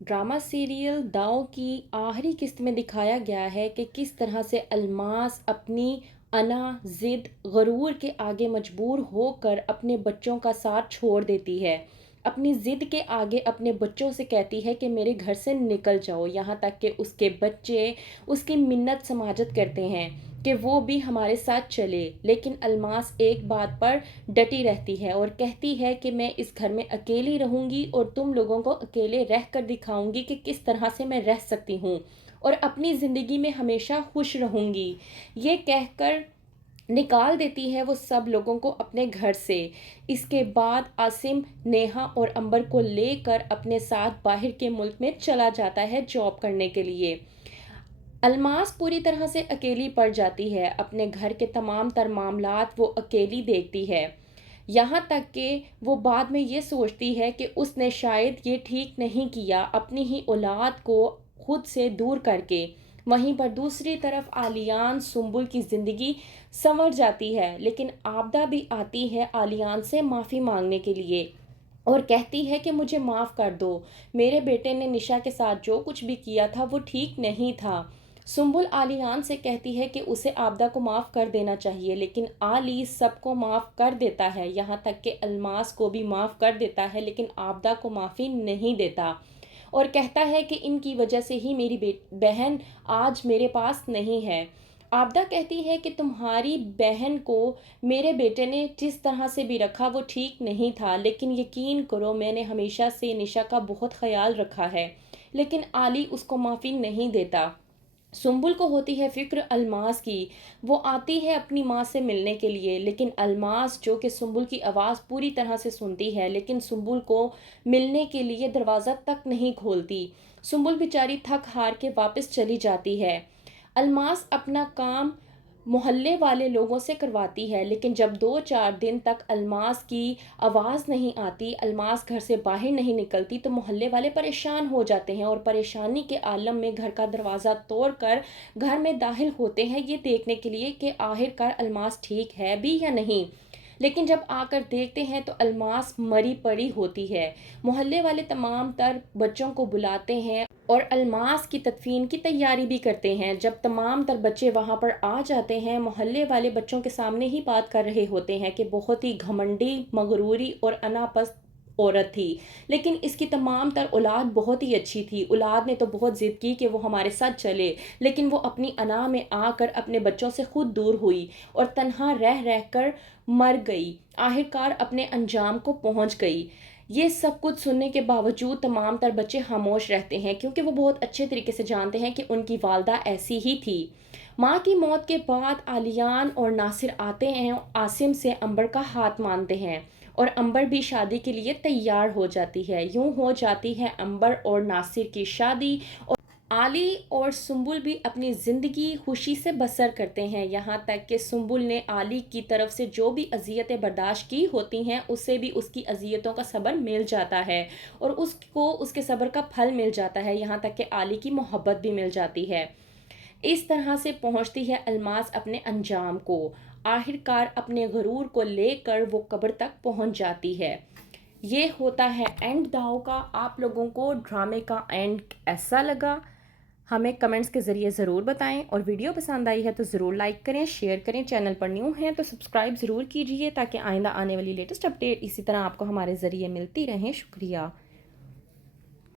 Drama serial داؤ کی آخری قسط میں دکھایا گیا ہے کہ کس طرح سے الماس اپنی انا، ضد، غرور کے آگے مجبور ہو کر اپنے بچوں کا ساتھ چھوڑ دیتی ہے، اپنی ضد کے آگے اپنے بچوں سے کہتی ہے کہ میرے گھر سے نکل جاؤ، یہاں تک کہ اس کے بچے اس کی منت سماجت کرتے ہیں کہ وہ بھی ہمارے ساتھ چلے، لیکن الماس ایک بات پر ڈٹی رہتی ہے اور کہتی ہے کہ میں اس گھر میں اکیلی رہوں گی اور تم لوگوں کو اکیلے رہ کر دکھاؤں گی کہ کس طرح سے میں رہ سکتی ہوں اور اپنی زندگی میں ہمیشہ خوش رہوں گی، یہ کہہ کر نکال دیتی ہے وہ سب لوگوں کو اپنے گھر سے۔ اس کے بعد عاصم نیہا اور امبر کو لے کر اپنے ساتھ باہر کے ملک میں چلا جاتا ہے جاب کرنے کے لیے۔ الماس پوری طرح سے اکیلی پڑ جاتی ہے، اپنے گھر کے تمام تر معاملات وہ اکیلی دیکھتی ہے، یہاں تک کہ وہ بعد میں یہ سوچتی ہے کہ اس نے شاید یہ ٹھیک نہیں کیا اپنی ہی اولاد کو خود سے دور کر کے۔ وہیں پر دوسری طرف آلیان سنبل کی زندگی سنور جاتی ہے، لیکن آبدہ بھی آتی ہے آلیان سے معافی مانگنے کے لیے اور کہتی ہے کہ مجھے معاف کر دو، میرے بیٹے نے نشا کے ساتھ جو کچھ بھی کیا تھا وہ ٹھیک نہیں تھا۔ سنبل آلیان سے کہتی ہے کہ اسے آبدہ کو معاف کر دینا چاہیے، لیکن آلی سب کو معاف کر دیتا ہے، یہاں تک کہ الماس کو بھی معاف کر دیتا ہے لیکن آبدہ کو معافی نہیں دیتا اور کہتا ہے کہ ان کی وجہ سے ہی میری بہن آج میرے پاس نہیں ہے۔ آبدہ کہتی ہے کہ تمہاری بہن کو میرے بیٹے نے جس طرح سے بھی رکھا وہ ٹھیک نہیں تھا، لیکن یقین کرو میں نے ہمیشہ سے نشا کا بہت خیال رکھا ہے، لیکن آلی اس کو معافی نہیں دیتا۔ سنبل کو ہوتی ہے فکر الماس کی، وہ آتی ہے اپنی ماں سے ملنے کے لیے، لیکن الماس جو کہ سنبل کی آواز پوری طرح سے سنتی ہے لیکن سنبل کو ملنے کے لیے دروازہ تک نہیں کھولتی۔ سنبل بیچاری تھک ہار کے واپس چلی جاتی ہے۔ الماس اپنا کام محلے والے لوگوں سے کرواتی ہے، لیکن جب 2-4 دن تک الماس کی آواز نہیں آتی، الماس گھر سے باہر نہیں نکلتی تو محلے والے پریشان ہو جاتے ہیں اور پریشانی کے عالم میں گھر کا دروازہ توڑ کر گھر میں داخل ہوتے ہیں یہ دیکھنے کے لیے کہ آخر کار الماس ٹھیک ہے بھی یا نہیں، لیکن جب آ کر دیکھتے ہیں تو الماس مری پڑی ہوتی ہے۔ محلے والے تمام تر بچوں کو بلاتے ہیں اور الماس کی تدفین کی تیاری بھی کرتے ہیں۔ جب تمام تر بچے وہاں پر آ جاتے ہیں، محلے والے بچوں کے سامنے ہی بات کر رہے ہوتے ہیں کہ بہت ہی گھمنڈی، مغروری اور اناپست عورت تھی، لیکن اس کی تمام تر اولاد بہت ہی اچھی تھی، اولاد نے تو بہت ضد کی کہ وہ ہمارے ساتھ چلے، لیکن وہ اپنی انا میں آ کر اپنے بچوں سے خود دور ہوئی اور تنہا رہ رہ کر مر گئی، آخرکار اپنے انجام کو پہنچ گئی۔ یہ سب کچھ سننے کے باوجود تمام تر بچے خاموش رہتے ہیں کیونکہ وہ بہت اچھے طریقے سے جانتے ہیں کہ ان کی والدہ ایسی ہی تھی۔ ماں کی موت کے بعد آلیان اور ناصر آتے ہیں، عاصم سے امبر کا ہاتھ مانتے ہیں اور امبر بھی شادی کے لیے تیار ہو جاتی ہے۔ یوں ہو جاتی ہے امبر اور ناصر کی شادی اور علی اور سنبل بھی اپنی زندگی خوشی سے بسر کرتے ہیں، یہاں تک کہ سنبل نے علی کی طرف سے جو بھی اذیتیں برداشت کی ہوتی ہیں اسے بھی اس کی اذیتوں کا صبر مل جاتا ہے اور اس کو اس کے صبر کا پھل مل جاتا ہے، یہاں تک کہ علی کی محبت بھی مل جاتی ہے۔ اس طرح سے پہنچتی ہے الماس اپنے انجام کو، آخرکار اپنے غرور کو لے کر وہ قبر تک پہنچ جاتی ہے۔ یہ ہوتا ہے اینڈ داؤ کا۔ آپ لوگوں کو ڈرامے کا اینڈ ایسا لگا ہمیں کمنٹس کے ذریعے ضرور بتائیں، اور ویڈیو پسند آئی ہے تو ضرور لائک کریں، شیئر کریں، چینل پر نیو ہیں تو سبسکرائب ضرور کیجئے تاکہ آئندہ آنے والی لیٹسٹ اپڈیٹ اسی طرح آپ کو ہمارے ذریعے ملتی رہیں۔ شکریہ۔